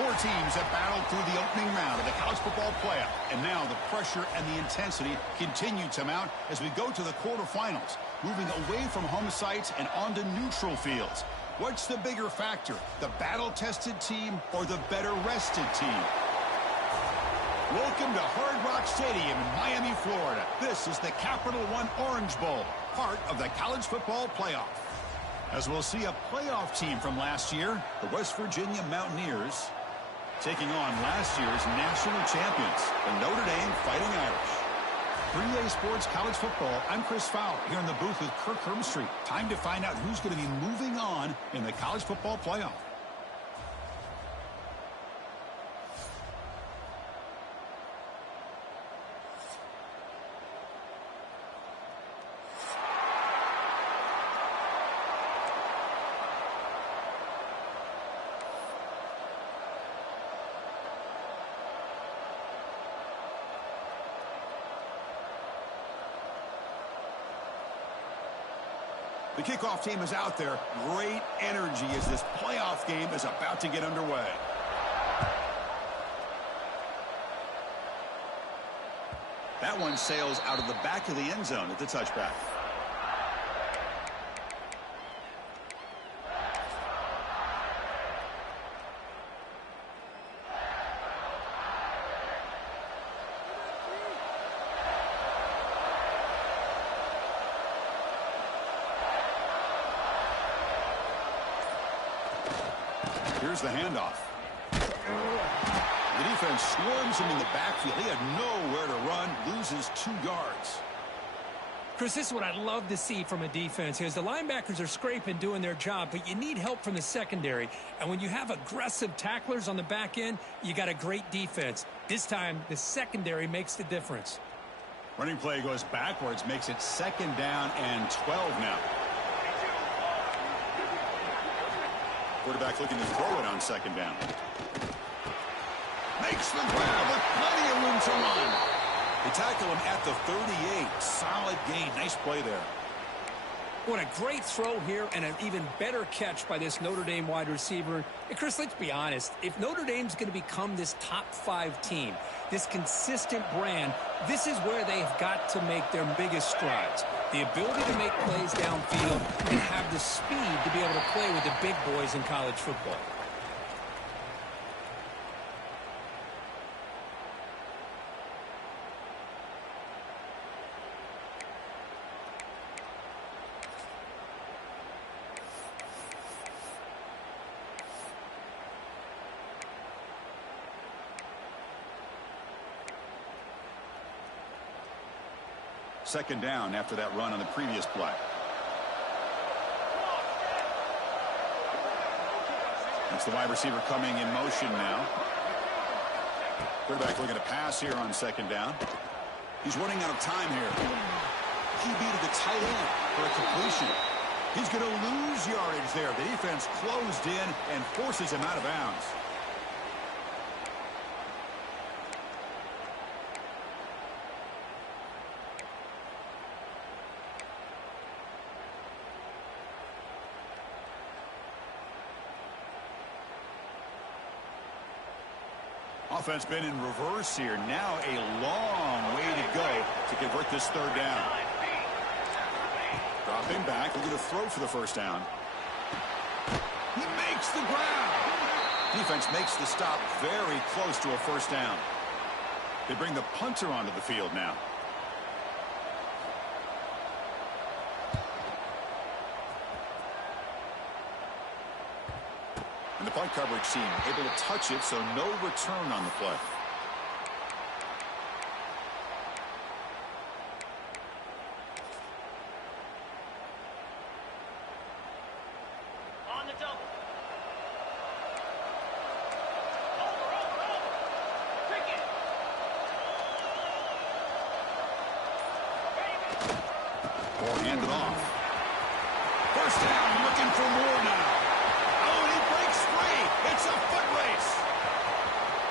Four teams have battled through the opening round of the college football playoff. And now the pressure and the intensity continue to mount as we go to the quarterfinals, moving away from home sites and onto neutral fields. What's the bigger factor, the battle-tested team or the better-rested team? Welcome to Hard Rock Stadium in Miami, Florida. This is the Capital One Orange Bowl, part of the college football playoff. As we'll see a playoff team from last year, the West Virginia Mountaineers, taking on last year's national champions, the Notre Dame Fighting Irish. 3A Sports College Football, I'm Chris Fowler, here in the booth with Kirk Herbstreit. Time to find out who's going to be moving on in the college football playoff. The kickoff team is out there. Great energy as this playoff game is about to get underway. That one sails out of the back of the end zone at the touchback. Here's the handoff. The defense swarms him in the backfield. He had nowhere to run, loses 2 yards. Chris, this is what I'd love to see from a defense here. As the linebackers are scraping, doing their job, but you need help from the secondary. And when you have aggressive tacklers on the back end, you got a great defense. This time, the secondary makes the difference. Running play goes backwards, makes it 2nd down and 12 now. Quarterback looking to throw it on 2nd down. Makes the grab with plenty of room to run. They tackle him at the 38. Solid gain. Nice play there. What a great throw here and an even better catch by this Notre Dame wide receiver. And Chris, let's be honest. If Notre Dame's going to become this top 5 team, this consistent brand, this is where they've got to make their biggest strides. The ability to make plays downfield and have the speed to be able to play with the big boys in college football. Second down after that run on the previous play. That's the wide receiver coming in motion now. Quarterback looking to pass here on 2nd down. He's running out of time here. QB to the tight end for a completion. He's going to lose yardage there. The defense closed in and forces him out of bounds. Offense been in reverse here. Now a long way to go to convert this 3rd down. Dropping back, looking to throw for the 1st down. He makes the grab. Defense makes the stop very close to a 1st down. They bring the punter onto the field now. And the punt coverage team able to touch it, so no return on the play. On the double. Cricket. Or hand it off. 1st down, looking for more now. It's a foot race.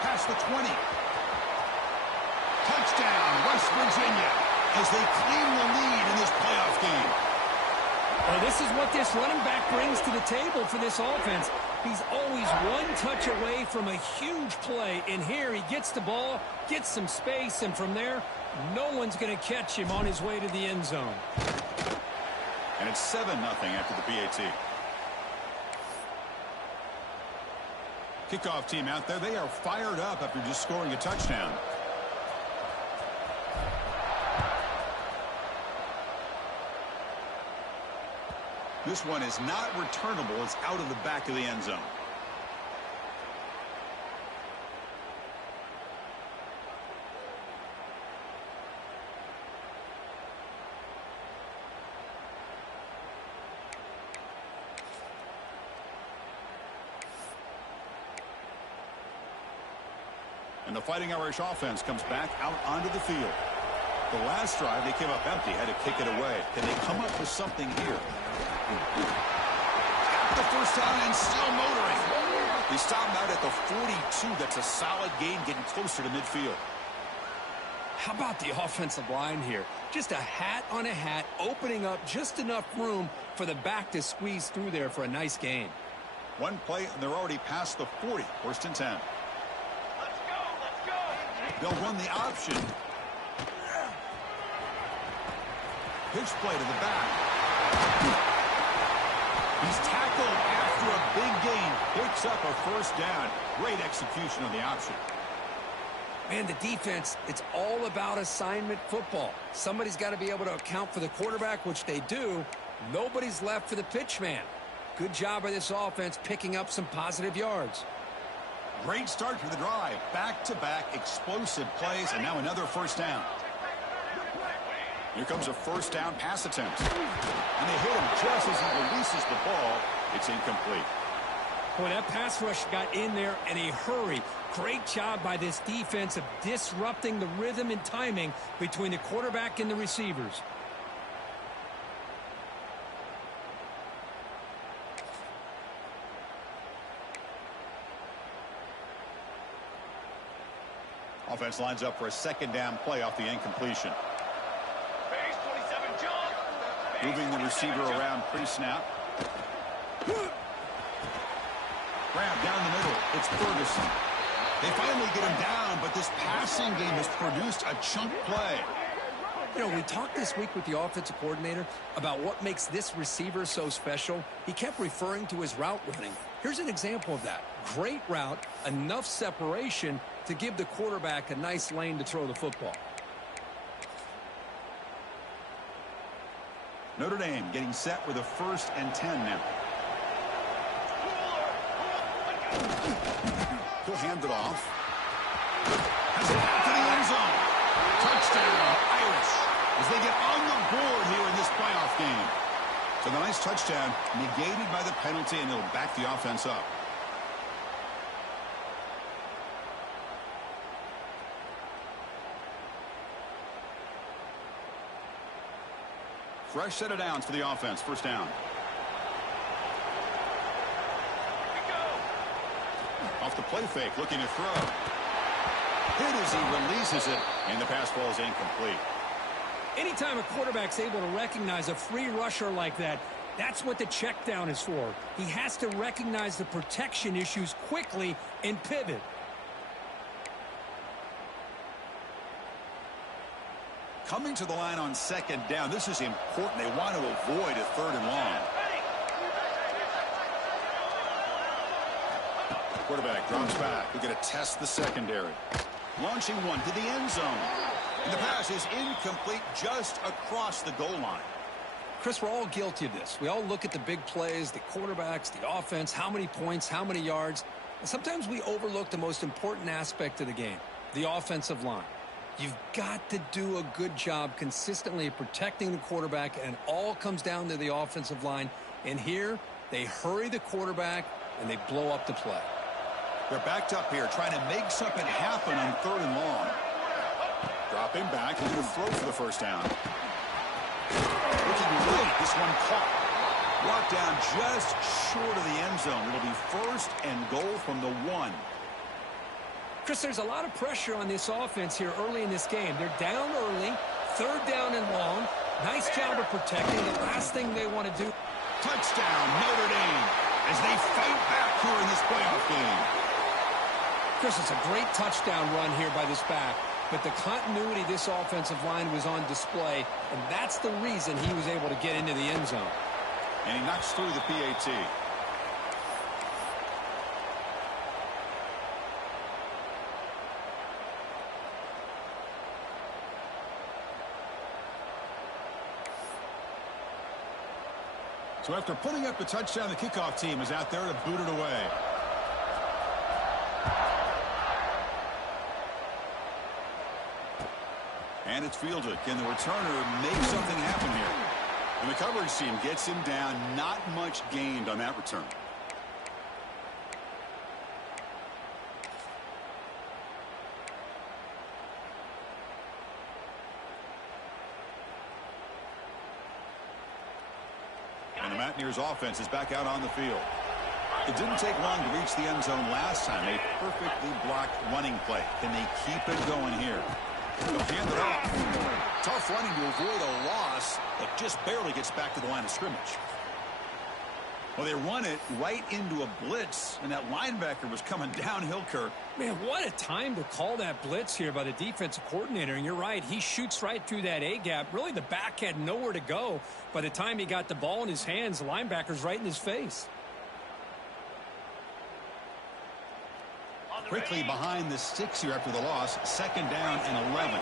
Past the 20. Touchdown, West Virginia, as they claim the lead in this playoff game. Well, this is what this running back brings to the table for this offense. He's always one touch away from a huge play. And here he gets the ball, gets some space, and from there, no one's going to catch him on his way to the end zone. And it's 7-0 after the PAT. Kickoff team out there. They are fired up after just scoring a touchdown. This one is not returnable. It's out of the back of the end zone. And the Fighting Irish offense comes back out onto the field. The last drive, they came up empty, had to kick it away. Can they come up with something here? Got the first down and still motoring. They stop him out at the 42. That's a solid gain, getting closer to midfield. How about the offensive line here? Just a hat on a hat, opening up just enough room for the back to squeeze through there for a nice gain. One play, and they're already past the 40. First and 10. They'll run the option. Pitch play to the back. He's tackled after a big gain. Picks up a first down. Great execution on the option. Man, the defense, it's all about assignment football. Somebody's got to be able to account for the quarterback, which they do. Nobody's left for the pitch man. Good job by this offense picking up some positive yards. Great start for the drive. Back-to-back explosive plays, and now another first down. Here comes a first down pass attempt. And they hit him just as he releases the ball. It's incomplete. Boy, that pass rush got in there in a hurry. Great job by this defense of disrupting the rhythm and timing between the quarterback and the receivers. Offense lines up for a second down play off the incompletion. Moving the receiver around pre-snap. Grab down the middle. It's Ferguson. They finally get him down, but this passing game has produced a chunk play. You know, we talked this week with the offensive coordinator about what makes this receiver so special. He kept referring to his route running. Here's an example of that. Great route, enough separation to give the quarterback a nice lane to throw the football. Notre Dame getting set with a 1st and 10 now. He'll hand it off. Has it out to the end zone. Touchdown, Irish, as they get on the board here in this playoff game. So the nice touchdown negated by the penalty, and it'll back the offense up. Fresh set of downs for the offense. First down. Off the play fake, looking to throw. Hit as he releases it, and the pass ball is incomplete. Anytime a quarterback's able to recognize a free rusher like that, that's what the check down is for. He has to recognize the protection issues quickly and pivot. Coming to the line on second down, this is important. They want to avoid a 3rd and long. Quarterback drops back. We're going to test the secondary. Launching one to the end zone. And the pass is incomplete just across the goal line. Chris, we're all guilty of this. We all look at the big plays, the quarterbacks, the offense, how many points, how many yards. And sometimes we overlook the most important aspect of the game, the offensive line. You've got to do a good job consistently protecting the quarterback, and it all comes down to the offensive line. And here, they hurry the quarterback, and they blow up the play. They're backed up here, trying to make something happen on 3rd and long. Dropping back, he's going to throw for the first down. Looking late, this one caught. Brought down just short of the end zone. It'll be 1st and goal from the 1. Chris, there's a lot of pressure on this offense here early in this game. They're down early, 3rd down and long. Nice job of protecting. The last thing they want to do. Touchdown, Notre Dame, as they fight back here in this playoff game. Chris, it's a great touchdown run here by this back, but the continuity of this offensive line was on display, and that's the reason he was able to get into the end zone. And he knocks through the PAT. So after putting up the touchdown, the kickoff team is out there to boot it away. And it's fielded. Can the returner make something happen here? And the coverage team gets him down. Not much gained on that return. And the Mountaineers offense is back out on the field. It didn't take long to reach the end zone last time. A perfectly blocked running play. Can they keep it going here? They'll hand it off. Tough running to avoid a loss, but just barely gets back to the line of scrimmage. Well, they run it right into a blitz, and that linebacker was coming downhill, Kirk. Man, what a time to call that blitz here by the defensive coordinator. And you're right, he shoots right through that A-gap. Really, the back had nowhere to go. By the time he got the ball in his hands, the linebacker's right in his face. Quickly behind the sticks here after the loss. 2nd down and 11.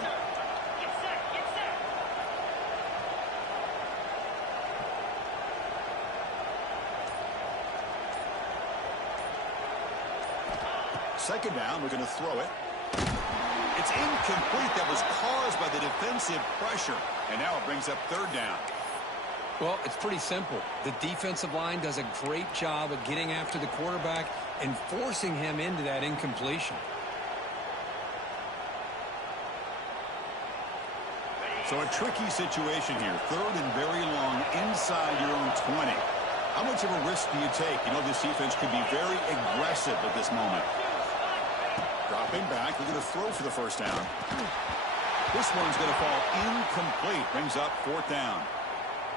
Second down, we're going to throw it. It's incomplete. That was caused by the defensive pressure. And now it brings up 3rd down. Well, it's pretty simple. The defensive line does a great job of getting after the quarterback and forcing him into that incompletion. So a tricky situation here. 3rd and very long inside your own 20. How much of a risk do you take? You know, this defense could be very aggressive at this moment. Dropping back, they're going to throw for the 1st down. This one's going to fall incomplete. Brings up 4th down.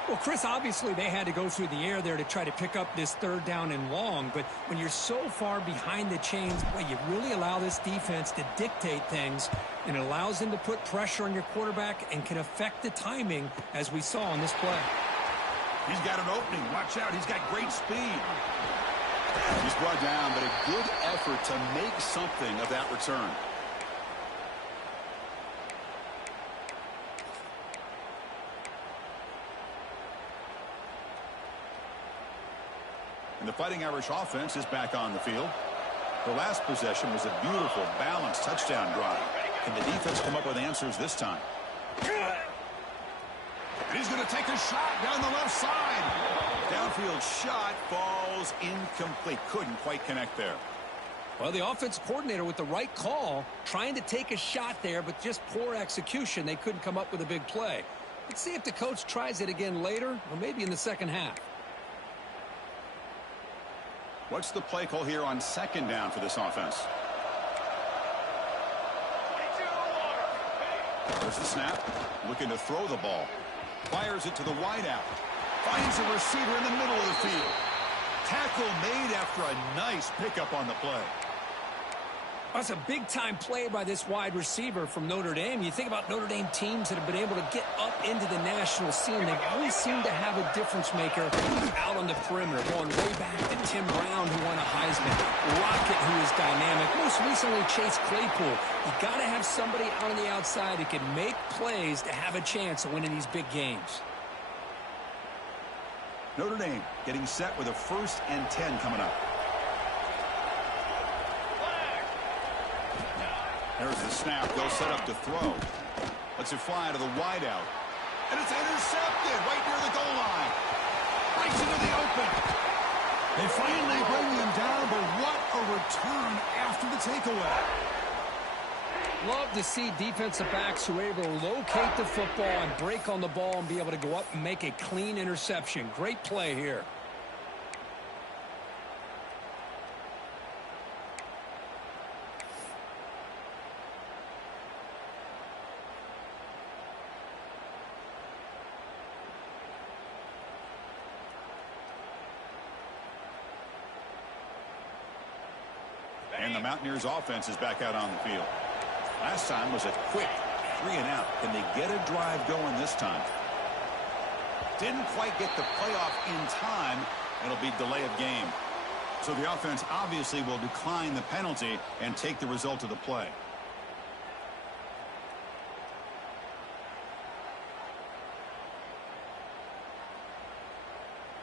Well, Chris, obviously they had to go through the air there to try to pick up this 3rd down and long. But when you're so far behind the chains, boy, you really allow this defense to dictate things. And it allows them to put pressure on your quarterback and can affect the timing, as we saw on this play. He's got an opening. Watch out. He's got great speed. He's brought down, but a good effort to make something of that return. And the Fighting Irish offense is back on the field. The last possession was a beautiful, balanced touchdown drive. Can the defense come up with answers this time? And he's going to take a shot down the left side. Downfield shot falls incomplete. Couldn't quite connect there. Well, the offensive coordinator with the right call, trying to take a shot there, but just poor execution. They couldn't come up with a big play. Let's see if the coach tries it again later, or maybe in the 2nd half. What's the play call here on 2nd down for this offense? There's the snap. Looking to throw the ball. Fires it to the wideout. Finds a receiver in the middle of the field. Tackle made after a nice pickup on the play. That's a big-time play by this wide receiver from Notre Dame. You think about Notre Dame teams that have been able to get up into the national scene. They always seem to have a difference maker out on the perimeter, going way back to Tim Brown, who won a Heisman, Rocket, who is dynamic, most recently Chase Claypool. You got to have somebody out on the outside who can make plays to have a chance of winning these big games. Notre Dame getting set with a 1st and 10 coming up. There's the snap. They'll set up to throw. Lets it fly to the wideout. And it's intercepted right near the goal line. Breaks into the open. They finally bring him down, but what a return after the takeaway. Love to see defensive backs who are able to locate the football and break on the ball and be able to go up and make a clean interception. Great play here. And the Mountaineers offense is back out on the field. Last time was a quick 3 and out. Can they get a drive going this time? Didn't quite get the playoff in time. It'll be delay of game. So the offense obviously will decline the penalty and take the result of the play.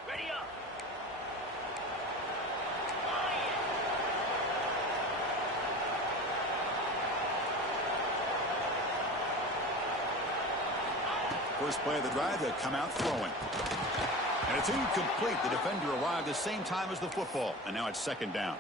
Ready up. First play of the drive, they'll come out throwing. And it's incomplete. The defender arrived the same time as the football. And now it's second down.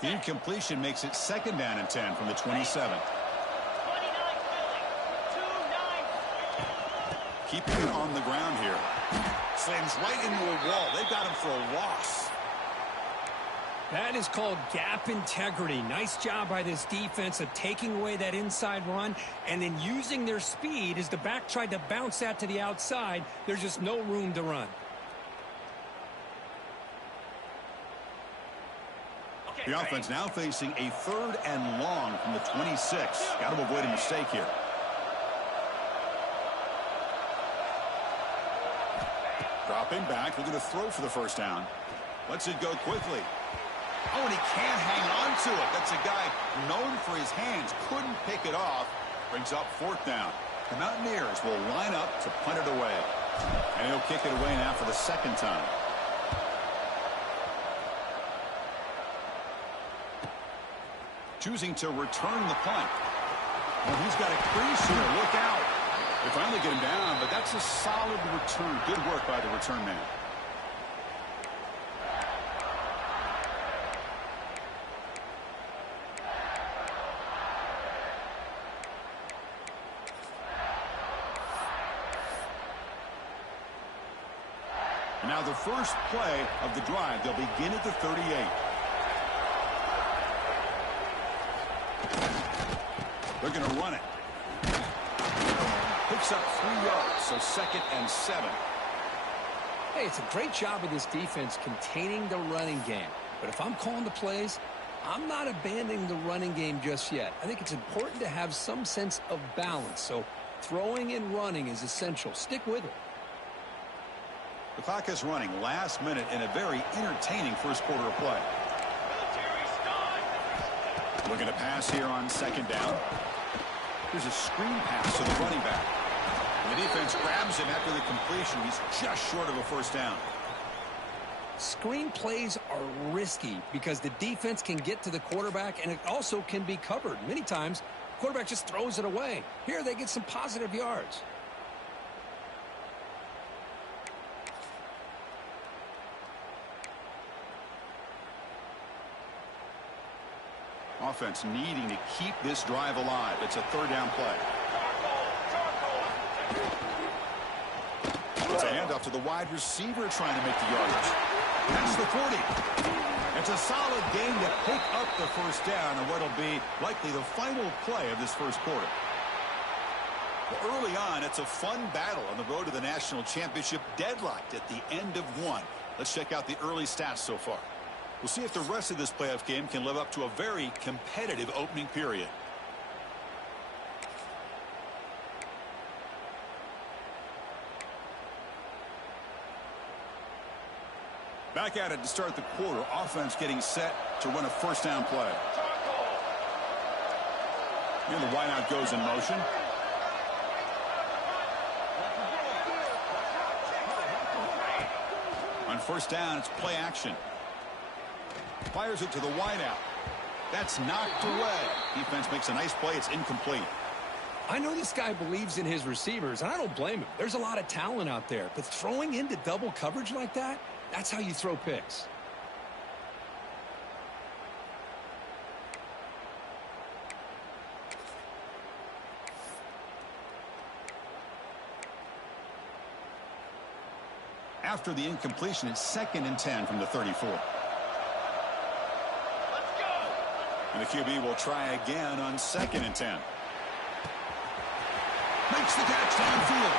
The incompletion makes it second down and 10 from the 27. Keeping it on the ground here. Slams right into a wall. They've got him for a loss. That is called gap integrity. Nice job by this defense of taking away that inside run and then using their speed as the back tried to bounce that to the outside. There's just no room to run. The offense now facing a 3rd and long from the 26. Got to avoid a mistake here. Dropping back, looking to throw for the first down. Lets it go quickly. Oh, and he can't hang on to it. That's a guy known for his hands. Couldn't pick it off. Brings up 4th down. The Mountaineers will line up to punt it away. And he'll kick it away now for the 2nd time. Choosing to return the punt. Well, he's got a crease here. Look out. They finally get him down, but that's a solid return. Good work by the return man. And now the first play of the drive. They'll begin at the 38. They're going to run it. Picks up 3 yards, so 2nd and 7. Hey, it's a great job of this defense containing the running game. But if I'm calling the plays, I'm not abandoning the running game just yet. I think it's important to have some sense of balance. So throwing and running is essential. Stick with it. The clock is running last minute in a very entertaining first quarter of play. Looking to pass here on 2nd down. Here's a screen pass to the running back. And the defense grabs him after the completion. He's just short of a first down. Screen plays are risky because the defense can get to the quarterback, and it also can be covered. Many times, the quarterback just throws it away. Here, they get some positive yards. Offense needing to keep this drive alive. It's a 3rd down play. It's a handoff to the wide receiver trying to make the yardage. That's the 40. It's a solid gain to pick up the first down and what'll be likely the final play of this first quarter. Well, early on, it's a fun battle on the road to the national championship, deadlocked at the end of 1. Let's check out the early stats so far. We'll see if the rest of this playoff game can live up to a very competitive opening period. Back at it to start the quarter. Offense getting set to run a first down play. And the wideout goes in motion. On first down, it's play action. Fires it to the wideout. That's knocked away. Defense makes a nice play. It's incomplete. I know this guy believes in his receivers, and I don't blame him. There's a lot of talent out there. But throwing into double coverage like that, that's how you throw picks. After the incompletion, it's 2nd and 10 from the 34. And the QB will try again on 2nd and 10. Makes the catch downfield.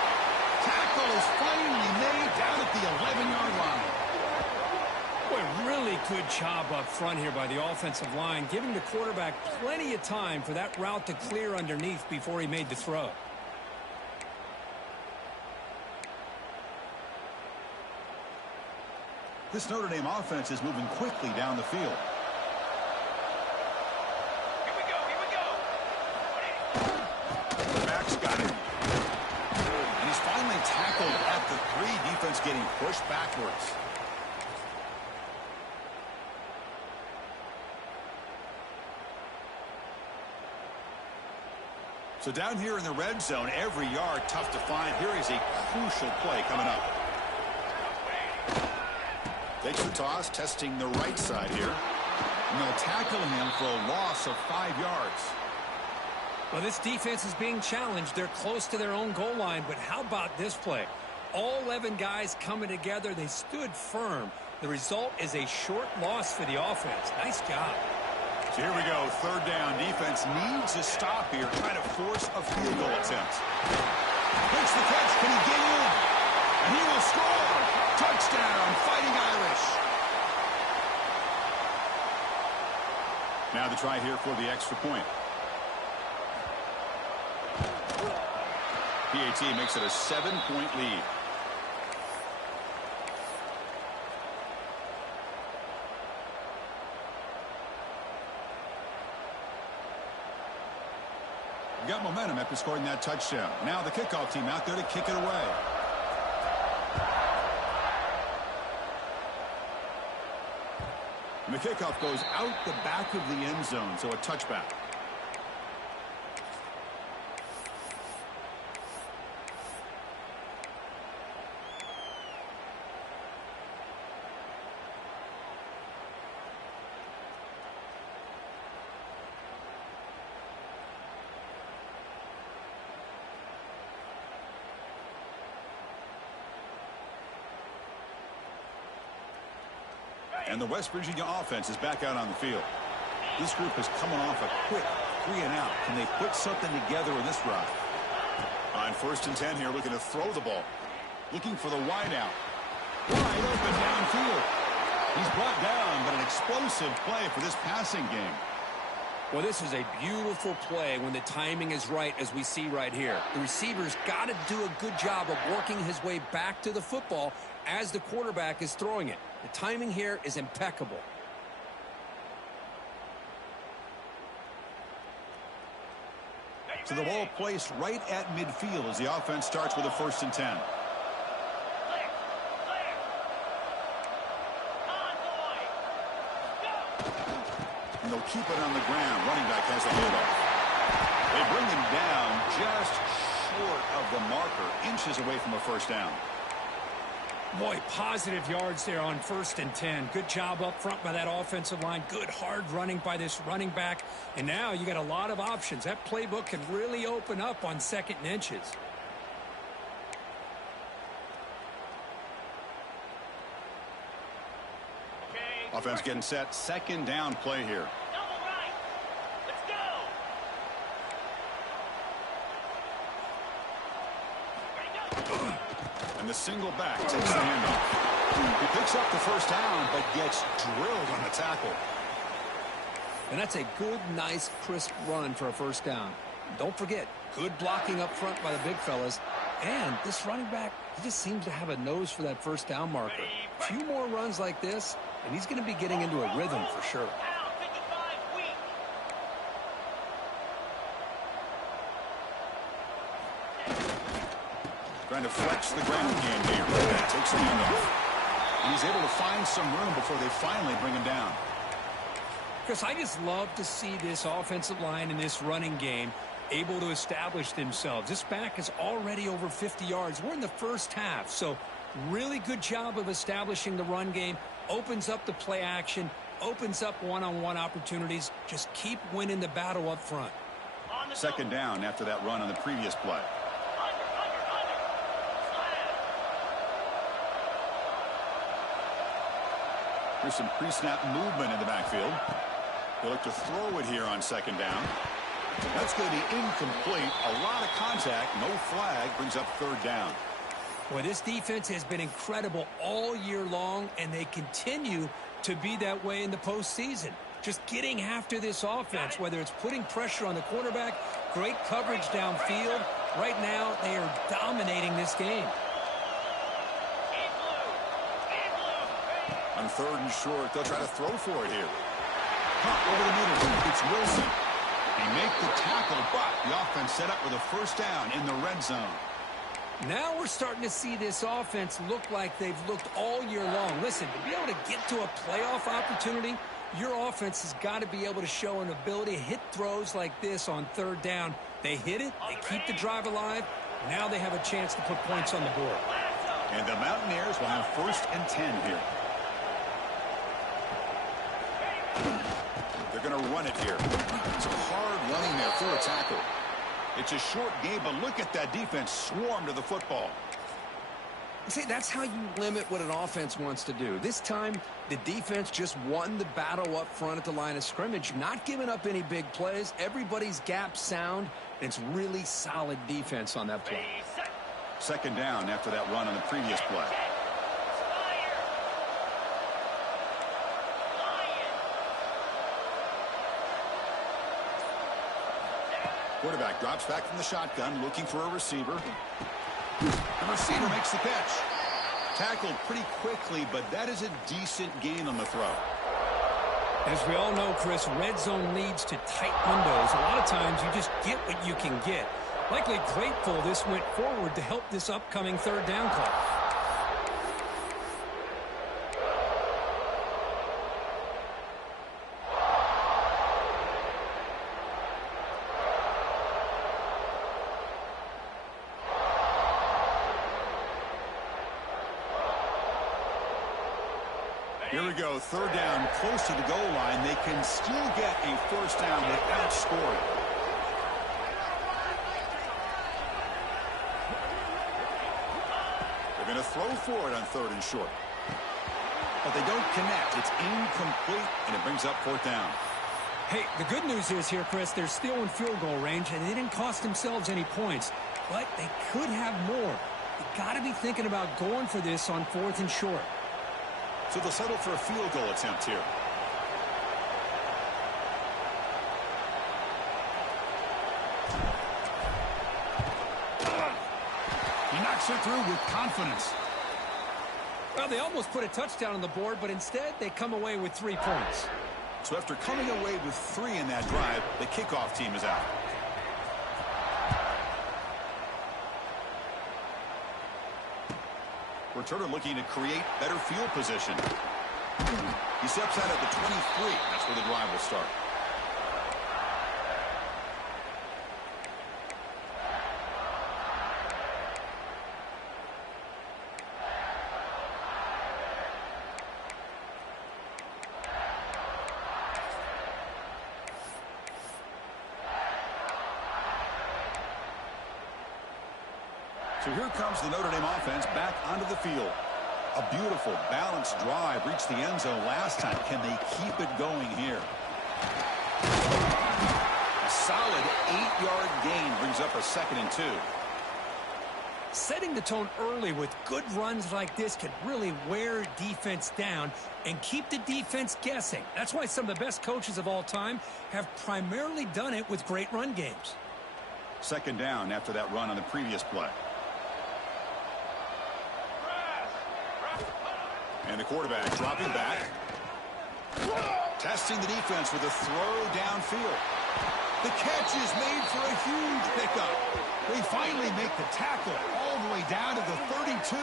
Tackle is finally made down at the 11-yard line. Boy, really good job up front here by the offensive line, giving the quarterback plenty of time for that route to clear underneath before he made the throw. This Notre Dame offense is moving quickly down the field. Here we go. The back's got it. And he's finally tackled at the 3. Defense getting pushed backwards. So down here in the red zone, every yard tough to find. Here is a crucial play coming up. Takes the toss, testing the right side here. And they'll tackle him for a loss of 5 yards. Well, this defense is being challenged. They're close to their own goal line, but how about this play? All 11 guys coming together. They stood firm. The result is a short loss for the offense. Nice job. So here we go, 3rd down. Defense needs a stop here, trying to force a field goal attempt. Makes the catch. Can he get in? And he will score. Touchdown, Fighting Irish. Now the try here for the extra point. PAT makes it a 7-point lead. Got momentum after scoring that touchdown. Now the kickoff team out there to kick it away. And the kickoff goes out the back of the end zone, so a touchback. And the West Virginia offense is back out on the field. This group is coming off a quick 3-and-out. Can they put something together in this drive? On 1st and 10 here, looking to throw the ball. Looking for the wide out. Wide open downfield. He's brought down, but an explosive play for this passing game. Well, this is a beautiful play when the timing is right, as we see right here. The receiver's got to do a good job of working his way back to the football as the quarterback is throwing it. The timing here is impeccable. So the ball placed right at midfield as the offense starts with a 1st and 10. And they'll keep it on the ground. Running back has the handoff. They bring him down just short of the marker, inches away from a 1st down. Boy, positive yards there on 1st and 10. Good job up front by that offensive line. Good hard running by this running back. And now you got a lot of options. That playbook can really open up on 2nd and inches. Okay. Offense getting set. 2nd down play here. Double right. Let's go. Ready, go. And the single back takes the handoff. He picks up the 1st down, but gets drilled on the tackle. And that's a good, nice, crisp run for a 1st down. Don't forget, good blocking up front by the big fellas. And this running back, he just seems to have a nose for that 1st down marker. A few more runs like this, and he's going to be getting into a rhythm for sure. Trying to flex the ground game here. Takes the handoff. And he's able to find some room before they finally bring him down. Chris, I just love to see this offensive line in this running game able to establish themselves. This back is already over 50 yards. We're in the 1st half, so really good job of establishing the run game. Opens up the play action, opens up one-on-one opportunities. Just keep winning the battle up front. 2nd down after that run on the previous play. There's some pre-snap movement in the backfield. They look to throw it here on second down. That's going to be incomplete. A lot of contact. No flag. Brings up third down. Boy, this defense has been incredible all year long, and they continue to be that way in the postseason. Just getting after this offense, whether it's putting pressure on the quarterback, great coverage downfield. Right now, they are dominating this game. On third and short, they'll try to throw for it here. Over the middle, it's Wilson. They make the tackle, but the offense set up with a first down in the red zone. Now we're starting to see this offense look like they've looked all year long. Listen, to be able to get to a playoff opportunity, your offense has got to be able to show an ability to hit throws like this on third down. They hit it, they keep the drive alive. Now they have a chance to put points on the board. And the Mountaineers will have 1st and 10 here. They're going to run it here. It's a hard running there for a tackle. It's a short game, but look at that defense swarm to the football. See, that's how you limit what an offense wants to do. This time, the defense just won the battle up front at the line of scrimmage, not giving up any big plays. Everybody's gap sound, and it's really solid defense on that play. Second down after that run on the previous play. Quarterback drops back from the shotgun, looking for a receiver. The receiver makes the catch. Tackled pretty quickly, but that is a decent gain on the throw. As we all know, Chris, red zone leads to tight windows. A lot of times you just get what you can get. Likely grateful this went forward to help this upcoming third down call. Here we go, third down, close to the goal line. They can still get a first down without scoring. They're going to throw for it on third and short. But they don't connect. It's incomplete, and it brings up fourth down. Hey, the good news is here, Chris, they're still in field goal range, and they didn't cost themselves any points. But they could have more. You got to be thinking about going for this on fourth and short. So they'll settle for a field goal attempt here. He knocks it through with confidence. Well, they almost put a touchdown on the board, but instead they come away with 3 points. So after coming away with 3 in that drive, the kickoff team is out. Returner looking to create better field position. He steps out at the 23. That's where the drive will start. So here comes the Notre Dame offense back onto the field. A beautiful, balanced drive reached the end zone last time. Can they keep it going here? A solid 8-yard gain brings up a 2nd and 2. Setting the tone early with good runs like this can really wear defense down and keep the defense guessing. That's why some of the best coaches of all time have primarily done it with great run games. Second down after that run on the previous play. And the quarterback dropping back. Testing the defense with a throw downfield. The catch is made for a huge pickup. They finally make the tackle all the way down to the 32.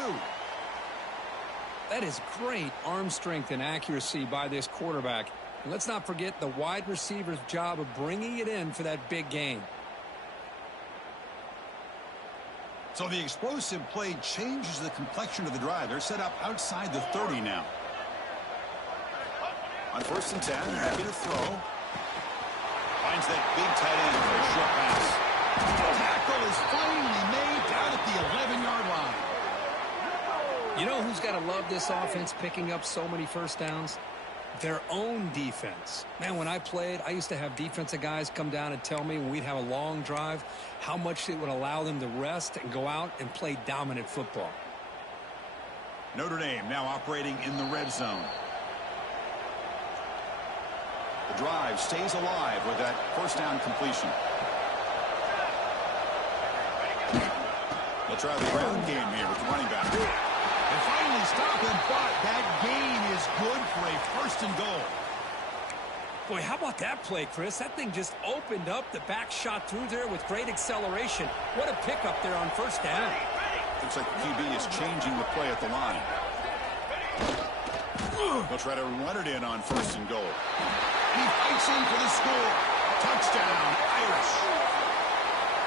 That is great arm strength and accuracy by this quarterback. And let's not forget the wide receiver's job of bringing it in for that big gain. So the explosive play changes the complexion of the drive. They're set up outside the 30 now. On 1st and 10, happy to throw. Finds that big tight end for a short pass. The tackle is finally made down at the 11-yard line. You know who's got to love this offense picking up so many first downs? Their own defense. Man, when I played, I used to have defensive guys come down and tell me when we'd have a long drive how much it would allow them to rest and go out and play dominant football. Notre Dame now operating in the red zone. The drive stays alive with that first down completion. They'll try the ground game here with the running back. They finally stop him, but that gain is good for a first and goal. Boy, how about that play, Chris? That thing just opened up. The back shot through there with great acceleration. What a pickup there on first down. Looks like the QB is changing the play at the line. They'll try to run it in on first and goal. He fights in for the score. Touchdown, Irish.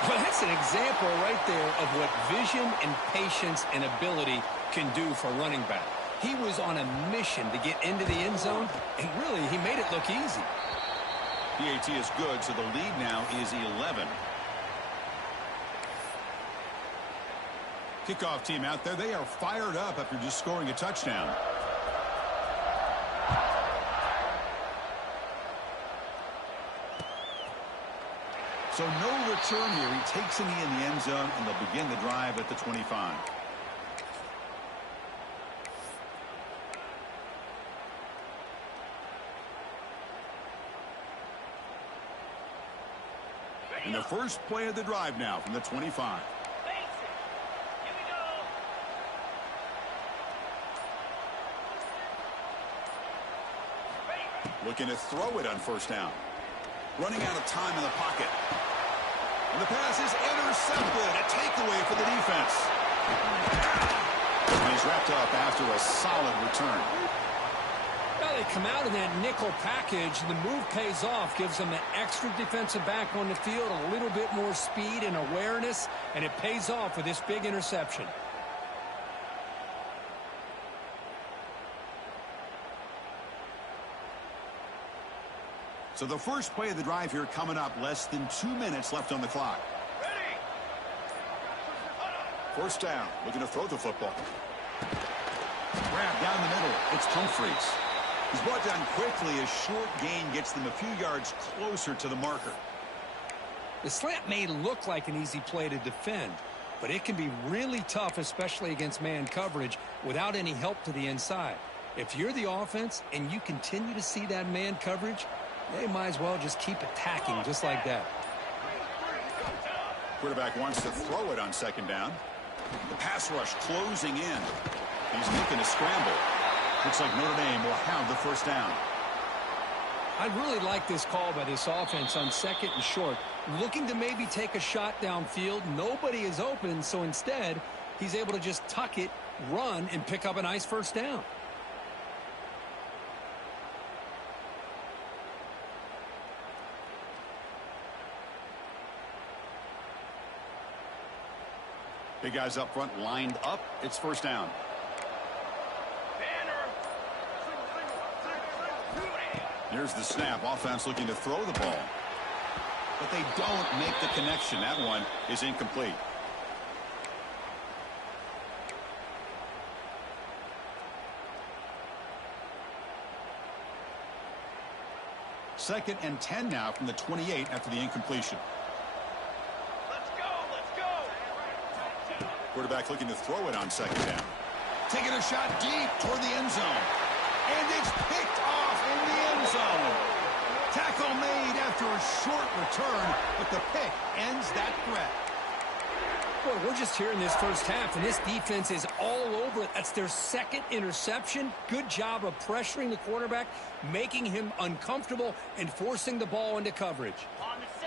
Well, that's an example right there of what vision and patience and ability can do for a running back. He was on a mission to get into the end zone, and really, he made it look easy. PAT is good, so the lead now is 11. Kickoff team out there, they are fired up after just scoring a touchdown. So no return here. He takes a knee in the end zone, and they'll begin the drive at the 25. And the first play of the drive now from the 25. Looking to throw it on first down. Running out of time in the pocket. And the pass is intercepted. A takeaway for the defense. And he's wrapped up after a solid return. Well, they come out in that nickel package, and the move pays off, gives them an extra defensive back on the field, a little bit more speed and awareness, and it pays off with this big interception. So the first play of the drive here coming up, less than 2 minutes left on the clock. Ready. First down, looking to throw the football. Grab down the middle, it's Humphreys. He's brought down quickly. A short gain gets them a few yards closer to the marker. The slant may look like an easy play to defend, but it can be really tough, especially against man coverage, without any help to the inside. If you're the offense and you continue to see that man coverage, they might as well just keep attacking just like that. Quarterback wants to throw it on second down. The pass rush closing in. He's making a scramble. Looks like Notre Dame will have the first down. I really like this call by this offense on second and short. Looking to maybe take a shot downfield. Nobody is open, so instead, he's able to just tuck it, run, and pick up a nice first down. Big guys up front lined up. It's first down. Here's the snap. Offense looking to throw the ball. But they don't make the connection. That one is incomplete. Second and 10 now from the 28 after the incompletion. Let's go. Let's go. Quarterback looking to throw it on second down. Taking a shot deep toward the end zone. And it's picked off in the end zone. Tackle made after a short return, but the pick ends that threat. Boy, we're just here in this first half, and this defense is all over it. That's their second interception. Good job of pressuring the quarterback, making him uncomfortable, and forcing the ball into coverage.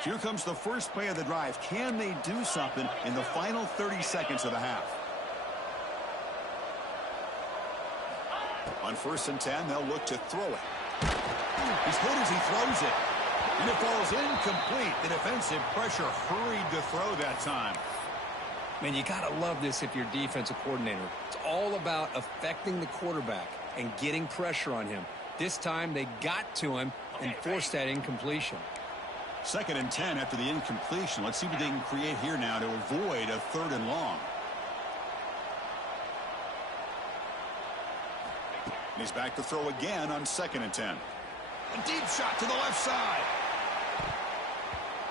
Here comes the first play of the drive. Can they do something in the final 30 seconds of the half? On first and 10, they'll look to throw it. He's hit as he throws it. And it falls incomplete. The defensive pressure hurried to throw that time. Man, you got to love this if you're defensive coordinator. It's all about affecting the quarterback and getting pressure on him. This time they got to him and forced that incompletion. Second and 10 after the incompletion. Let's see what they can create here now to avoid a third and long. And he's back to throw again on 2nd and 10. A deep shot to the left side.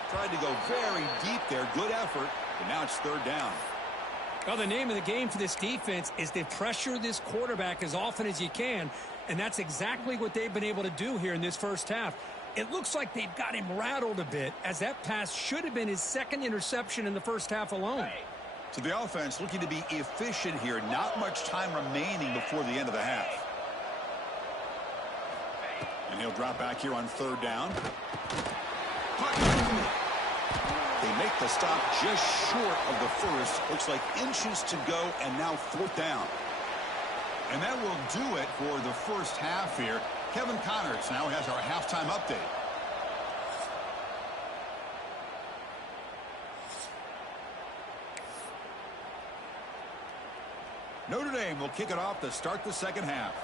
Tried to go very deep there. Good effort. But now it's 3rd down. Well, the name of the game for this defense is to pressure this quarterback as often as you can. And that's exactly what they've been able to do here in this first half. It looks like they've got him rattled a bit, as that pass should have been his 2nd interception in the first half alone. So the offense looking to be efficient here. Not much time remaining before the end of the half. And he'll drop back here on 3rd down. They make the stop just short of the first. Looks like inches to go, and now 4th down. And that will do it for the first half here. Kevin Connors now has our halftime update. Notre Dame will kick it off to start the second half.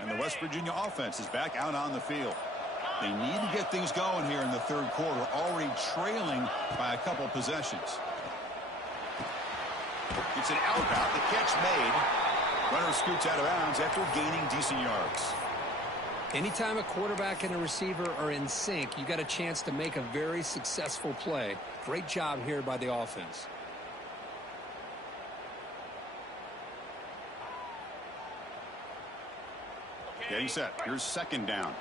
And the West Virginia offense is back out on the field. They need to get things going here in the 3rd quarter, already trailing by a couple possessions. It's an out route. The catch made. Runner scoots out of bounds after gaining decent yards. Anytime a quarterback and a receiver are in sync, you got a chance to make a very successful play. Great job here by the offense. Getting set. Here's 2nd down.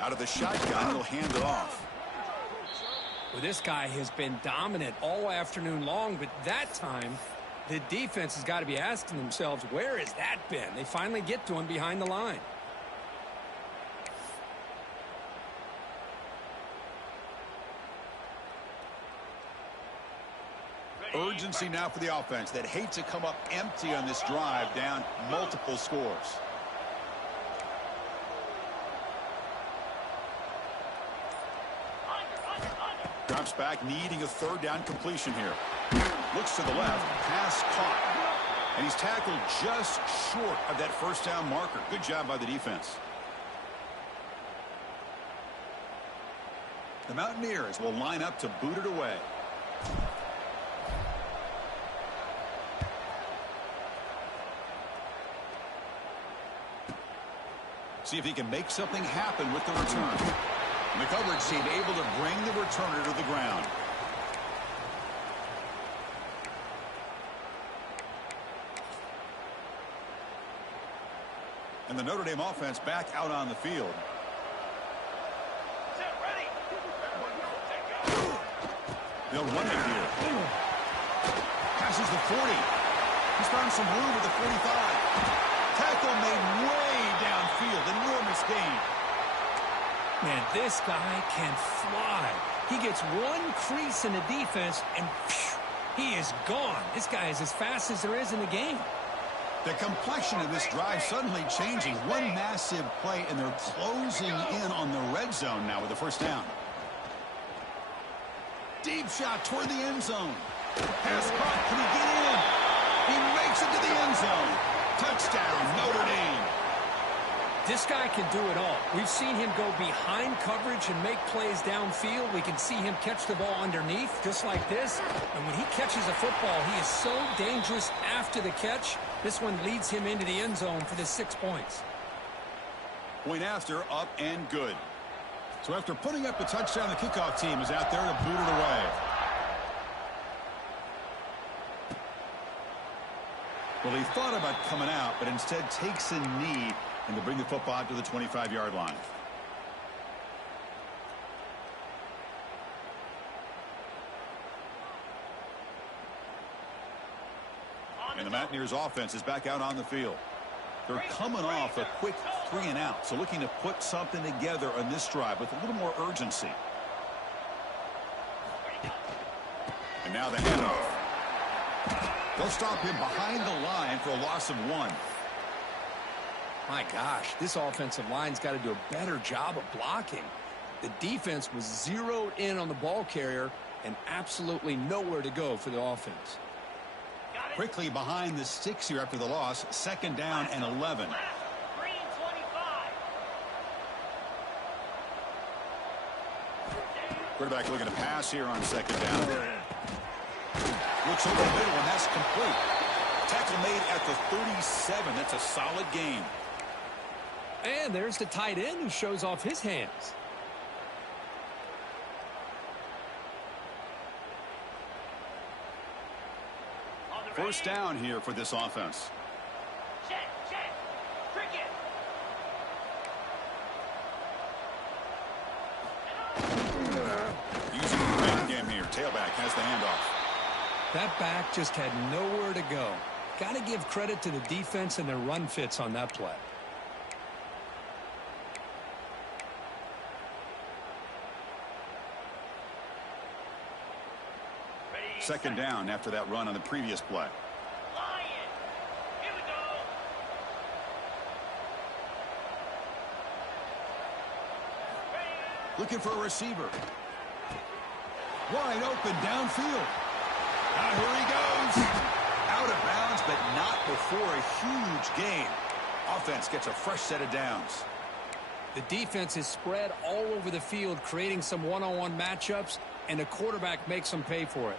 Out of the shotgun, he'll hand it off. Well, this guy has been dominant all afternoon long, but that time, the defense has got to be asking themselves, where has that been? They finally get to him behind the line. Urgency now for the offense that hates to come up empty on this drive, down multiple scores. Drops back, needing a 3rd down completion here. Looks to the left, pass caught. And he's tackled just short of that 1st down marker. Good job by the defense. The Mountaineers will line up to boot it away. See if he can make something happen with the return. And the coverage team able to bring the returner to the ground. And the Notre Dame offense back out on the field. They'll run it here. Passes the 40. He's found some room at the 45. Tackle made way downfield. Enormous gain. Man, this guy can fly. He gets one crease in the defense, and phew, he is gone. This guy is as fast as there is in the game. The complexion of this drive suddenly changing. One massive play, and they're closing in on the red zone now with the 1st down. Deep shot toward the end zone. Pass caught. Can he get in? He makes it to the end zone. Touchdown, Notre Dame. This guy can do it all. We've seen him go behind coverage and make plays downfield. We can see him catch the ball underneath, just like this. And when he catches a football, he is so dangerous after the catch. This one leads him into the end zone for the 6 points. Point after, up and good. So after putting up a touchdown, the kickoff team is out there to boot it away. Well, he thought about coming out, but instead takes a knee and to bring the football out to the 25-yard line. And the Mountaineers offense is back out on the field. They're coming off a quick 3-and-out, so looking to put something together on this drive with a little more urgency. And now the handoff. They'll stop him behind the line for a loss of 1. My gosh, this offensive line's got to do a better job of blocking. The defense was zeroed in on the ball carrier and absolutely nowhere to go for the offense. Quickly behind the 6 here after the loss. 2nd down and 11. Quarterback looking to pass here on 2nd down. Looks over the middle, and that's complete. Tackle made at the 37. That's a solid gain. And there's the tight end who shows off his hands. First down here for this offense. Check. Cricket. Using the ground game here. Tailback has the handoff. That back just had nowhere to go. Got to give credit to the defense and their run fits on that play. Second down after that run on the previous play. Lion. Here we go. Looking for a receiver. Wide open downfield. Now here he goes. Out of bounds, but not before a huge gain. Offense gets a fresh set of downs. The defense is spread all over the field, creating some one-on-one matchups, and the quarterback makes them pay for it.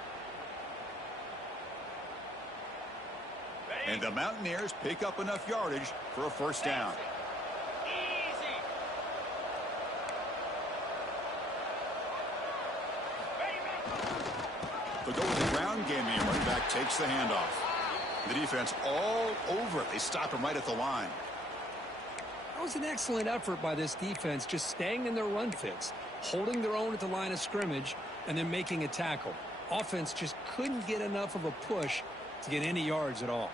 And the Mountaineers pick up enough yardage for a first down. Easy. They'll go with the ground game here. Running back takes the handoff. The defense all over it. They stop him right at the line. That was an excellent effort by this defense, just staying in their run fits, holding their own at the line of scrimmage, and then making a tackle. Offense just couldn't get enough of a push to get any yards at all.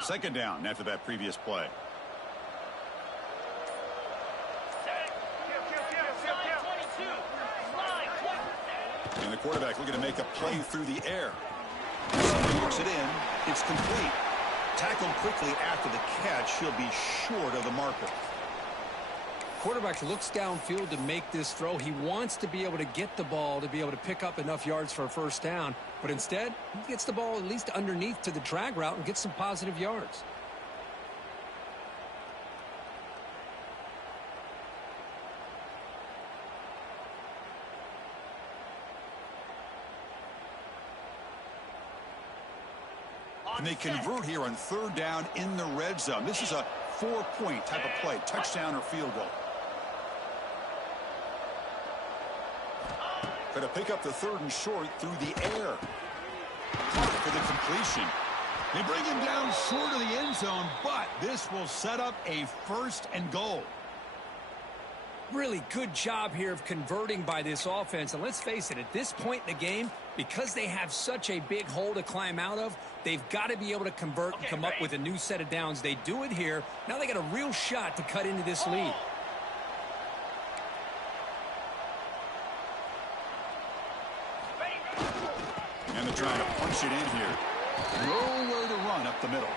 Second down after that previous play. And the quarterback looking to make a play through the air. Works it in. It's complete. Tackled quickly after the catch. He'll be short of the marker. Quarterback looks downfield to make this throw. He wants to be able to get the ball to be able to pick up enough yards for a first down. But instead, he gets the ball at least underneath to the drag route and gets some positive yards. And they convert here on third down in the red zone. This is a 4-point type of play, touchdown or field goal. Going to pick up the 3rd and short through the air. Clark for the completion. They bring him down short of the end zone, but this will set up a 1st and goal. Really good job here of converting by this offense. And let's face it, at this point in the game, because they have such a big hole to climb out of, they've got to be able to convert and come up with a new set of downs. They do it here. Now they got a real shot to cut into this lead. And they're trying to punch it in here. Nowhere to run up the middle.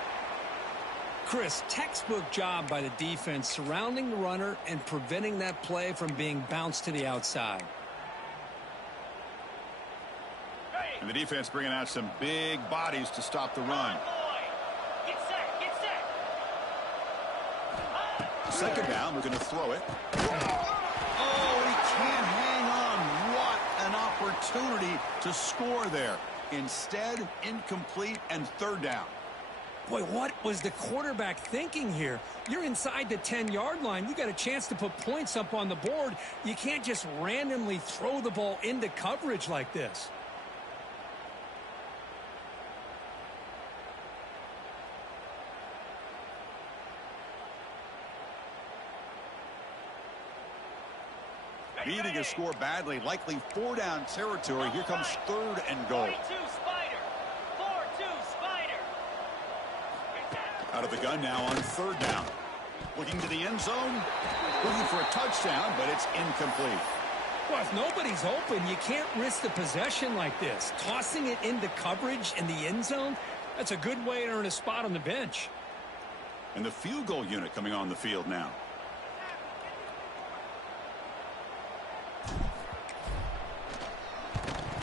Chris, textbook job by the defense surrounding the runner and preventing that play from being bounced to the outside. And the defense bringing out some big bodies to stop the run. Get set. Second down, we're going to throw it. Oh, he can't hang on. What an opportunity to score there. Instead, incomplete and third down. Boy, what was the quarterback thinking here? You're inside the 10-yard line. You got a chance to put points up on the board. You can't just randomly throw the ball into coverage like this. Needing a score badly, likely 4-down territory. Here comes 3rd and goal. 42 Spider. 4-2 Spider. Out of the gun now on 3rd down. Looking to the end zone. Looking for a touchdown, but it's incomplete. Well, if nobody's open, you can't risk the possession like this. Tossing it into coverage in the end zone, that's a good way to earn a spot on the bench. And the field goal unit coming on the field now.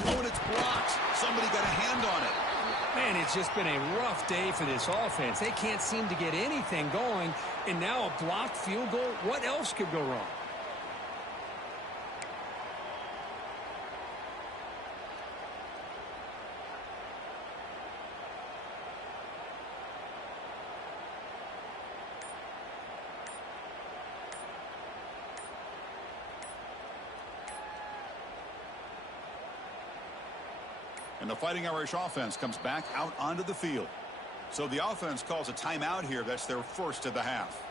Oh, and it's blocked. Somebody got a hand on it. Man, it's just been a rough day for this offense. They can't seem to get anything going, and now a blocked field goal. What else could go wrong? And the Fighting Irish offense comes back out onto the field. So the offense calls a timeout here. That's their first of the half.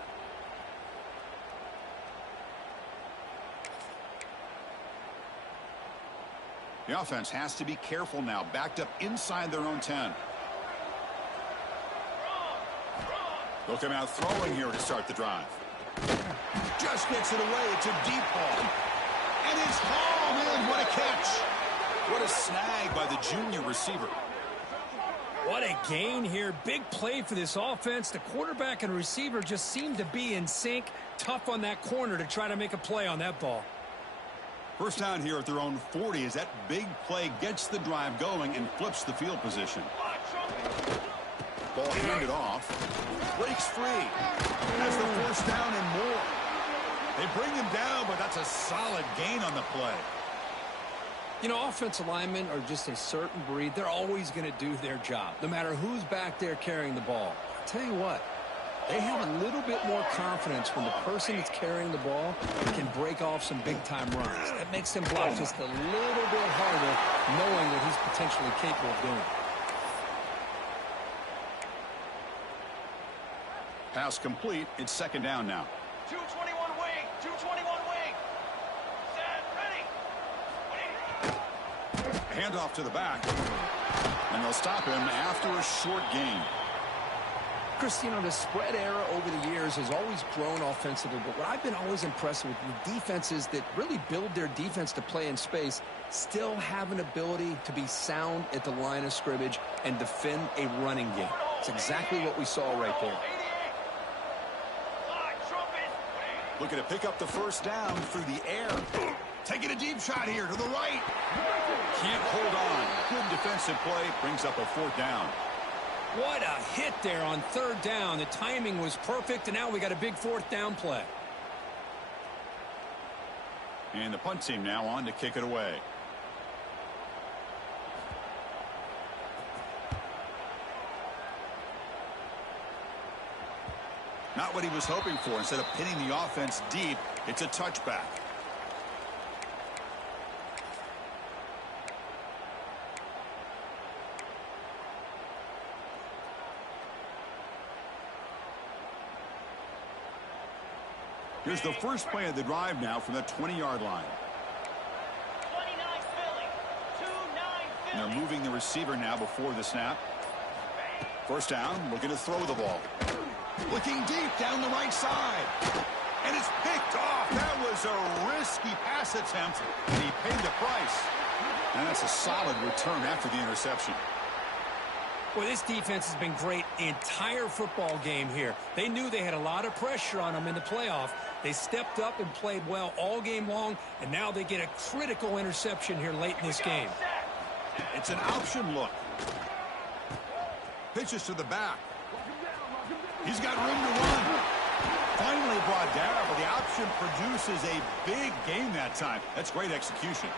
The offense has to be careful now. Backed up inside their own 10. They'll come out throwing here to start the drive. Just gets it away. It's a deep ball. And it's hauled in. What a catch. What a snag by the junior receiver. What a gain here. Big play for this offense. The quarterback and receiver just seem to be in sync. Tough on that corner to try to make a play on that ball. First down here at their own 40 as that big play gets the drive going and flips the field position. Ball handed off. Breaks free. Has the first down and more. They bring him down, but that's a solid gain on the play. You know, offensive linemen are just a certain breed. They're always going to do their job, no matter who's back there carrying the ball. I'll tell you what, they have a little bit more confidence when the person that's carrying the ball can break off some big-time runs. That makes them block just a little bit harder, knowing what he's potentially capable of doing. Pass complete. It's 2nd down now. 221 wing. 221 wing. Set. Ready. Handoff to the back. And they'll stop him after a short gain. Chris, you know, the spread era over the years has always grown offensively, but what I've been always impressed with the defenses that really build their defense to play in space still have an ability to be sound at the line of scrimmage and defend a running game. It's exactly what we saw right there. Looking to pick up the first down through the air. Taking a deep shot here to the right. Can't hold on. Good defensive play. Brings up a 4th down. What a hit there on 3rd down. The timing was perfect, and now we got a big 4th down play. And the punt team now on to kick it away. Not what he was hoping for. Instead of pinning the offense deep, it's a touchback. Here's the first play of the drive now from the 20-yard line. 29 Philly. 2-9 And they're moving the receiver now before the snap. First down, looking to throw the ball. Looking deep down the right side. And it's picked off. That was a risky pass attempt, and he paid the price. And that's a solid return after the interception. Well, this defense has been great the entire football game here. They knew they had a lot of pressure on them in the playoff. They stepped up and played well all game long, and now they get a critical interception here late in this game. It's an option look. Pitches to the back. He's got room to run. Finally brought down, but the option produces a big gain that time. That's great execution.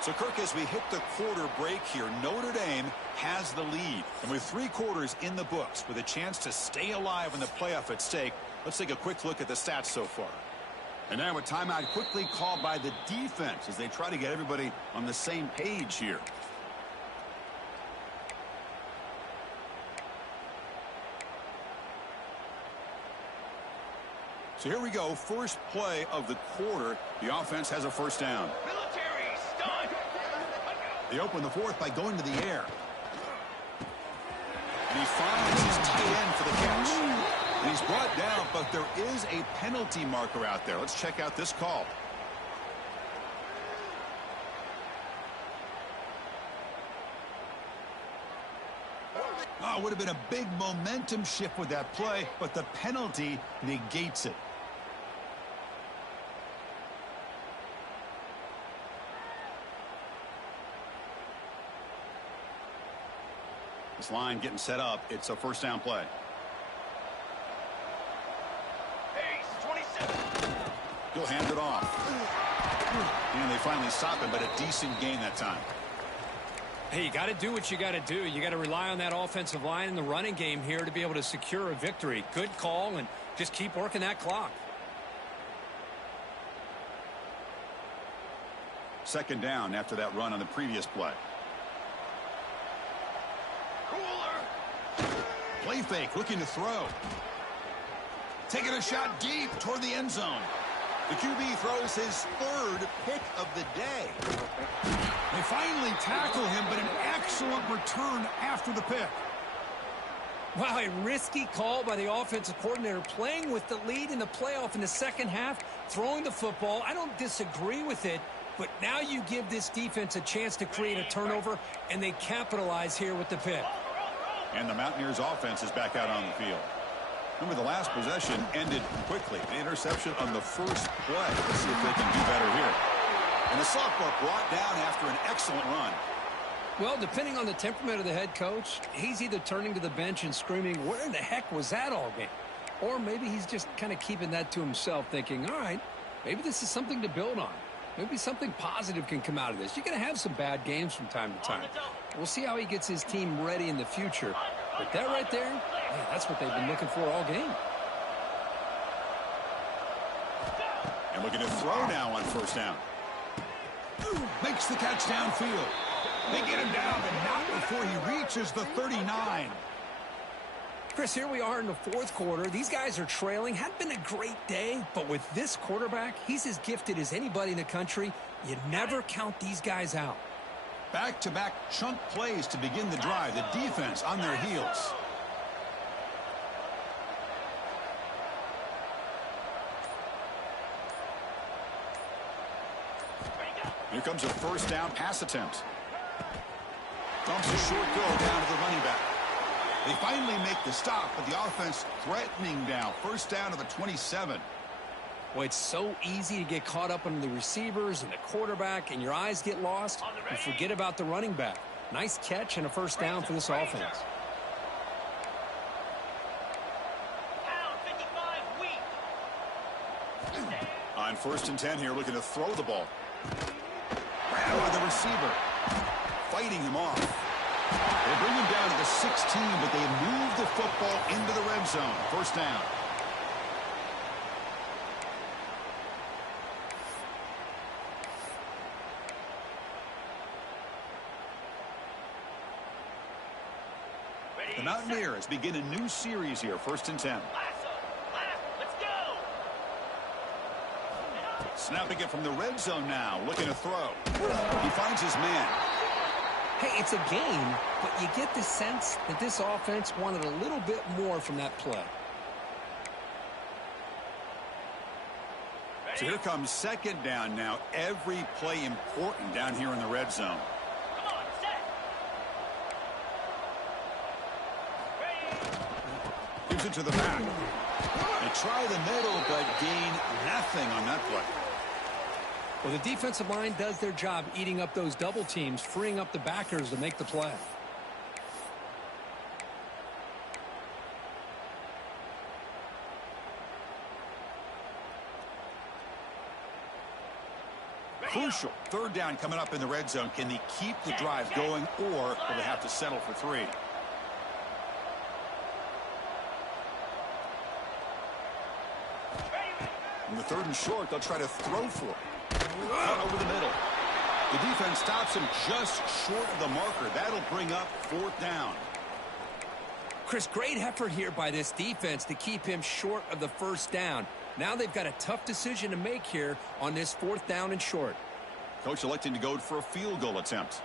So, Kirk, as we hit the quarter break here, Notre Dame has the lead. And with 3 quarters in the books, with a chance to stay alive in the playoff at stake, let's take a quick look at the stats so far. And now a timeout quickly called by the defense as they try to get everybody on the same page here. So here we go. First play of the quarter. The offense has a first down. Military stunt. They open the fourth by going to the air. And he finds his tight end for the catch. And he's brought down, but there is a penalty marker out there. Let's check out this call. Oh, it would have been a big momentum shift with that play, but the penalty negates it. This line getting set up. It's a first down play. Pace, 27. He'll hand it off. And they finally stop him, but a decent gain that time. Hey, you got to do what you got to do. You got to rely on that offensive line in the running game here to be able to secure a victory. Good call, and just keep working that clock. Second down after that run on the previous play. Cooler. Play fake, looking to throw. Taking a shot deep toward the end zone. The QB throws his third pick of the day. They finally tackle him, but an excellent return after the pick. Wow, a risky call by the offensive coordinator, playing with the lead in the playoff in the second half, throwing the football. I don't disagree with it, but now you give this defense a chance to create a turnover, and they capitalize here with the pick. And the Mountaineers offense is back out on the field. Remember, the last possession ended quickly. An interception on the first play. Let's see if they can do better here. And the sophomore brought down after an excellent run. Well, depending on the temperament of the head coach, he's either turning to the bench and screaming, where in the heck was that all game? Or maybe he's just kind of keeping that to himself, thinking, all right, maybe this is something to build on. Maybe something positive can come out of this. You're going to have some bad games from time to time. We'll see how he gets his team ready in the future. But that right there, man, that's what they've been looking for all game. And looking to throw now on first down. Makes the catch downfield. They get him down, but not before he reaches the 39. Chris, here we are in the fourth quarter. These guys are trailing. Hadn't been a great day, but with this quarterback, he's as gifted as anybody in the country. You never count these guys out. Back-to-back chunk plays to begin the drive. The defense on their heels. Here comes a first down pass attempt. Dumps a short go down to the running back. They finally make the stop, but the offense threatening now. First down to the 27. Well, it's so easy to get caught up on the receivers and the quarterback, and your eyes get lost. You forget about the running back. Nice catch and a first down for this offense. Pound 55 weak. On first and 10 here, looking to throw the ball. Right by the receiver. Fighting him off. They bring him down to the 16, but they move the football into the red zone. First down. The Mountaineers begin a new series here, first and 10. Let's go. Snapping it from the red zone now, looking to throw. He finds his man. Hey, it's a game, but you get the sense that this offense wanted a little bit more from that play. So here comes second down now. Every play important down here in the red zone. Come on, set. Ready. Gives it to the back. They try the middle, but gain nothing on that play. Well, the defensive line does their job eating up those double teams, freeing up the backers to make the play. Crucial. Third down coming up in the red zone. Can they keep the drive going, or will they have to settle for three? In the third and short, they'll try to throw for it. Cut over the middle. The defense stops him just short of the marker. That'll bring up fourth down. Chris, great effort here by this defense to keep him short of the first down. Now they've got a tough decision to make here on this 4th down and short. Coach electing to go for a field goal attempt.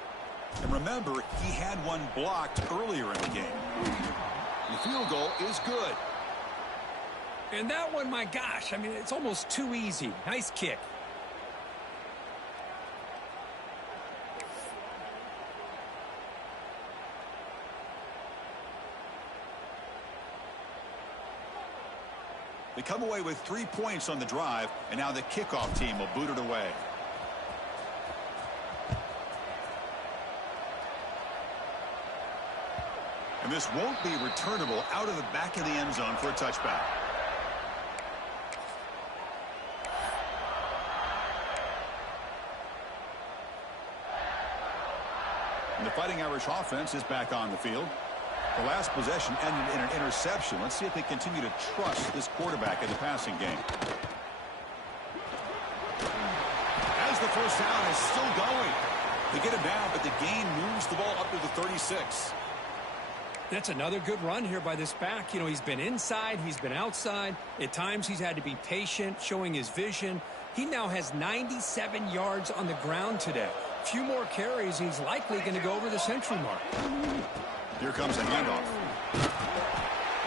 And remember, he had one blocked earlier in the game. The field goal is good. And that one, my gosh, I mean, it's almost too easy. Nice kick. They come away with 3 points on the drive, and now the kickoff team will boot it away. And this won't be returnable out of the back of the end zone for a touchback. And the Fighting Irish offense is back on the field. The last possession ended in an interception. Let's see if they continue to trust this quarterback in the passing game. As the first down is still going. They get him down, but the gain moves the ball up to the 36. That's another good run here by this back. You know, he's been inside, he's been outside. At times he's had to be patient, showing his vision. He now has 97 yards on the ground today. A few more carries, he's likely going to go over the century mark. Here comes a handoff.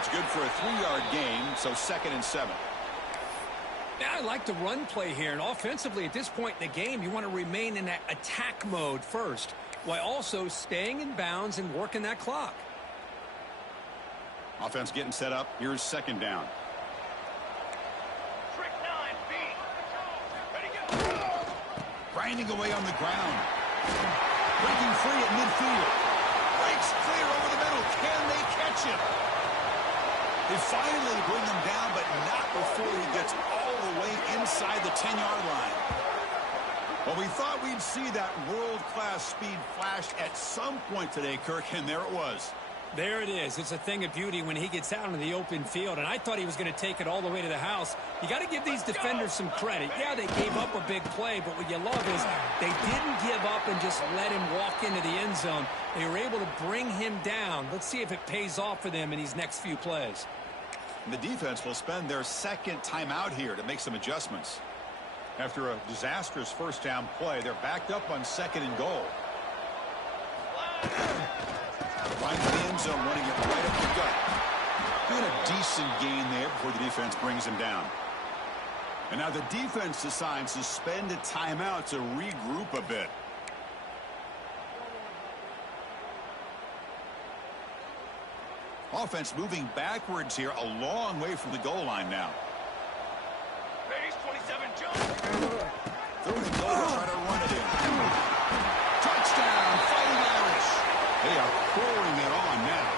It's good for a 3-yard gain, so 2nd and 7. Yeah, I like the run play here. And offensively, at this point in the game, you want to remain in that attack mode first, while also staying in bounds and working that clock. Offense getting set up. Here's 2nd down. Trick 9B. Ready, go. Grinding away on the ground. Breaking free at midfield. Breaks clear over the middle. Can they catch him? They finally bring him down, but not before he gets all the way inside the 10-yard line. Well, we thought we'd see that world-class speed flash at some point today, Kirk, and there it was. There it is. It's a thing of beauty when he gets out into the open field, and I thought he was going to take it all the way to the house. You got to give these defenders some credit. Yeah, they gave up a big play, but what you love is they didn't give up and just let him walk into the end zone. They were able to bring him down. Let's see if it pays off for them in these next few plays. And the defense will spend their 2nd timeout here to make some adjustments. After a disastrous first down play, they're backed up on 2nd and goal. Finds the end zone, running it right up the gut. Doing a decent gain there before the defense brings him down. And now the defense decides to spend a timeout to regroup a bit. Offense moving backwards here, a long way from the goal line now. Base 27 jump. Through the goal to try to run it in. Touchdown, Fighting Irish. They are pouring it on now.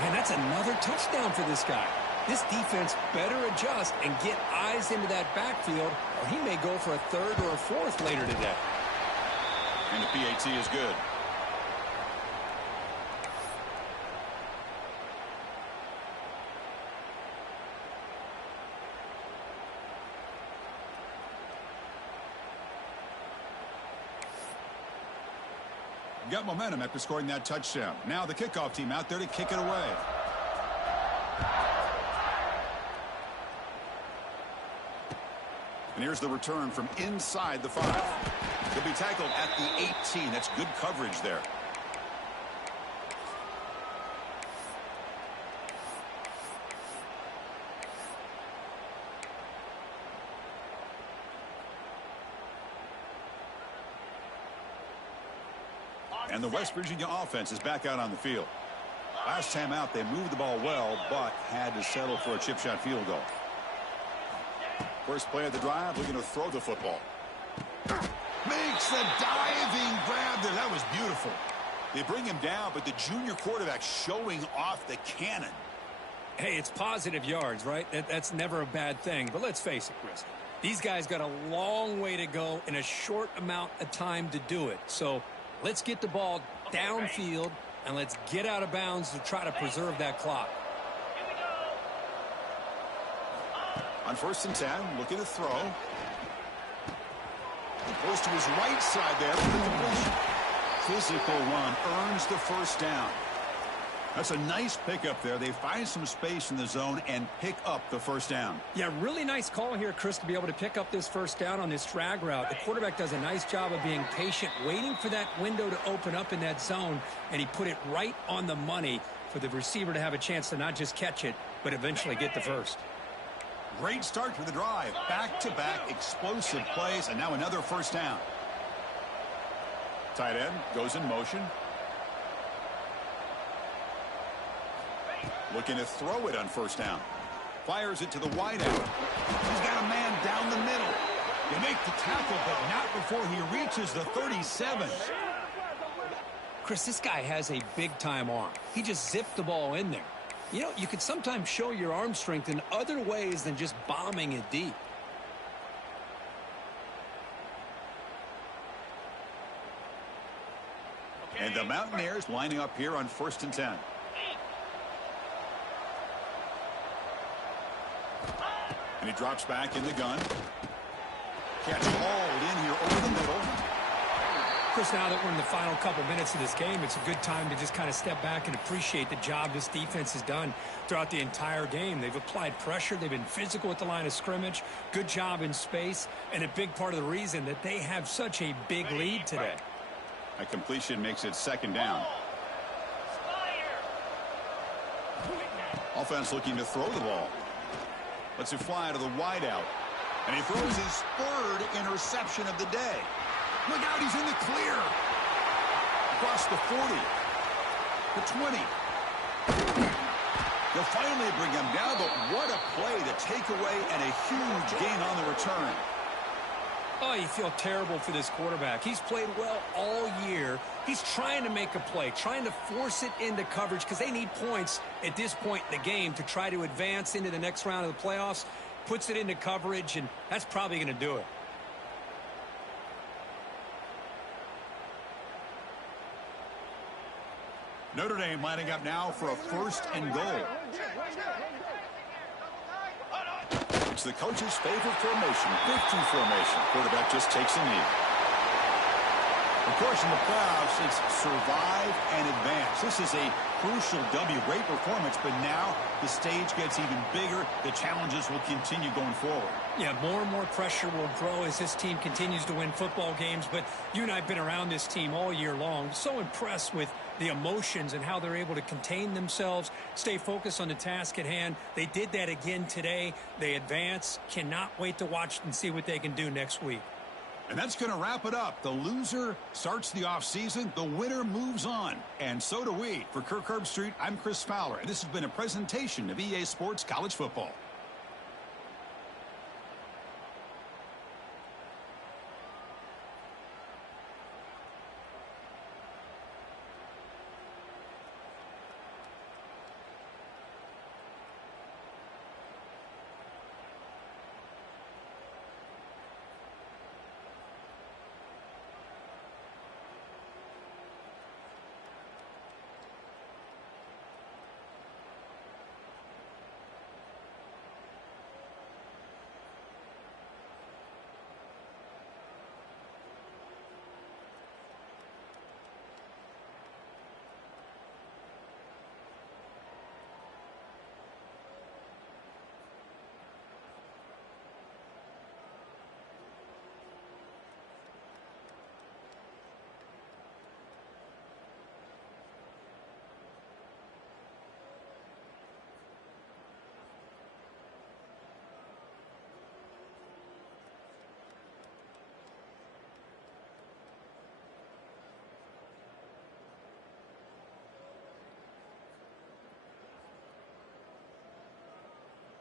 Man, that's another touchdown for this guy. This defense better adjust and get eyes into that backfield, or he may go for a 3rd or a 4th later today. And the PAT is good. Got momentum after scoring that touchdown. Now the kickoff team out there to kick it away. And here's the return from inside the 5. He'll be tackled at the 18. That's good coverage there. And the West Virginia offense is back out on the field. Last time out, they moved the ball well, but had to settle for a chip shot field goal. First play of the drive, looking to throw the football. Makes the diving grab there. That was beautiful. They bring him down, but the junior quarterback showing off the cannon. Hey, it's positive yards, right? That's never a bad thing. But let's face it, Chris. These guys got a long way to go in a short amount of time to do it. So let's get the ball downfield, and let's get out of bounds to try to preserve that clock. On 1st and 10, looking to throw. Goes to his right side there for the completion. Physical run earns the first down. That's a nice pickup there. They find some space in the zone and pick up the first down. Yeah, really nice call here, Chris, to be able to pick up this first down on this drag route. The quarterback does a nice job of being patient, waiting for that window to open up in that zone, and he put it right on the money for the receiver to have a chance to not just catch it, but eventually get the first. Great start to the drive. Back-to-back explosive plays, and now another first down. Tight end goes in motion. Looking to throw it on first down. Fires it to the wideout. He's got a man down the middle. They make the tackle, but not before he reaches the 37. Chris, this guy has a big-time arm. He just zipped the ball in there. You know, you can sometimes show your arm strength in other ways than just bombing it deep. And the Mountaineers lining up here on 1st and 10. And he drops back in the gun. Catch hauled in here over the middle. Chris, now that we're in the final couple minutes of this game, it's a good time to just kind of step back and appreciate the job this defense has done throughout the entire game. They've applied pressure. They've been physical at the line of scrimmage. Good job in space. And a big part of the reason that they have such a big lead today. A completion makes it 2nd down. Offense looking to throw the ball. Lets it fly to the wideout. And he throws his 3rd interception of the day. Look out, he's in the clear. Across the 40. The 20. They'll finally bring him down, but what a play, the takeaway, and a huge gain on the return. Oh, you feel terrible for this quarterback. He's played well all year. He's trying to make a play, trying to force it into coverage because they need points at this point in the game to try to advance into the next round of the playoffs. Puts it into coverage, and that's probably going to do it. Notre Dame lining up now for a 1st and goal. It's the coach's favorite formation, 50 formation. Quarterback just takes a knee. Of course, in the playoffs, it's survive and advance. This is a crucial W. Great performance, but now the stage gets even bigger. The challenges will continue going forward. Yeah, more and more pressure will grow as this team continues to win football games. But you and I have been around this team all year long. So impressed with the emotions and how they're able to contain themselves, stay focused on the task at hand. They did that again today. They advance. Cannot wait to watch and see what they can do next week. And that's going to wrap it up. The loser starts the offseason. The winner moves on. And so do we. For Kirk Herbstreit, I'm Chris Fowler. And this has been a presentation of EA Sports College Football.